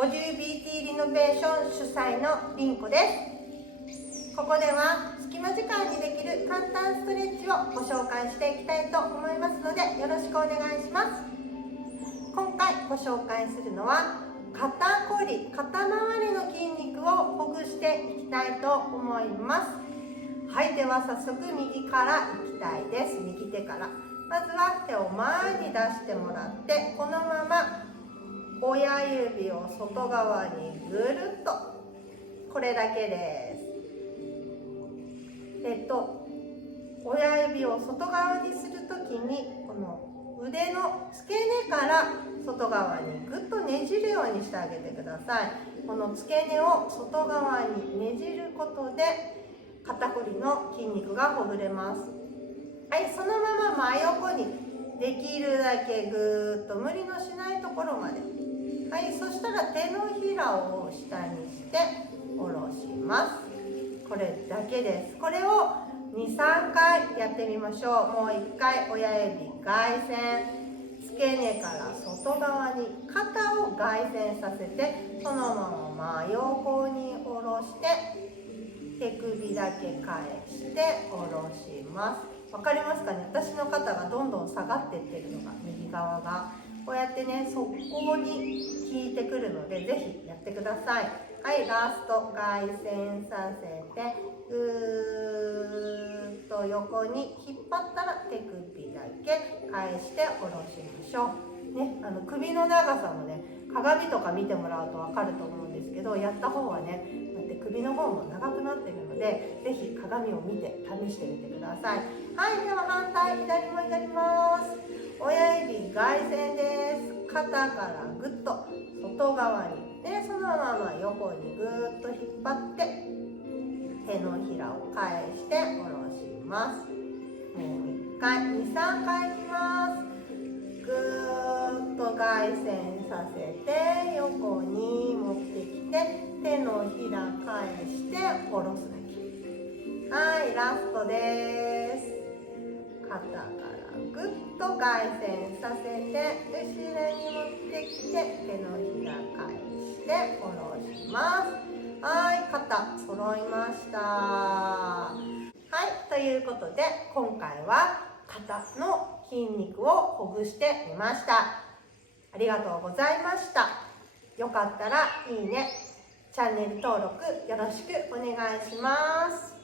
50BT リノベーション主催のりんこです。ここでは隙間時間にできる簡単ストレッチをご紹介していきたいと思いますのでよろしくお願いします。今回ご紹介するのは肩こり、肩周りの筋肉をほぐしていきたいと思います。はい、では早速右からいきたいです。右手から。まずは手を前に出してもらって、このまま親指を外側にぐるっと、これだけです。親指を外側にするときに、この腕の付け根から外側にぐっとねじるようにしてあげてください。この付け根を外側にねじることで肩こりの筋肉がほぐれます。はい、そのまま真横にできるだけぐーっと無理のしないところまで。はい、そしたら手のひらを下にして下ろします。これだけです。これを2、3回やってみましょう。もう1回親指外旋、付け根から外側に肩を外旋させて、そのまま真横に下ろして手首だけ返して下ろします。わかりますかね。私の肩がどんどん下がっていってるのが右側がこうやってね、側溝に効いてくるのでぜひやってください。はい、ラスト外旋させてぐーっと横に引っ張ったら手首だけ返して下ろしましょうね。首の長さもね、鏡とか見てもらうと分かると思うんですけど、やった方はね、だって首の方も長くなってるので、ぜひ鏡を見て試してみてください。はい、では反対、左もやります。親指外旋です。肩からぐっと外側に、でそのまま横にぐーっと引っ張って手のひらを返して下ろします。もう1回、2、3回いきます。ぐーっと外旋させて横に持ってきて手のひら返して下ろすだけ。はい、ラストです。肩からぐっと外旋させて後ろに持ってきて手のひら返して下ろします。はい、肩揃いました。はい、ということで今回は肩の筋肉をほぐしてみました。ありがとうございました。よかったらいいね、チャンネル登録よろしくお願いします。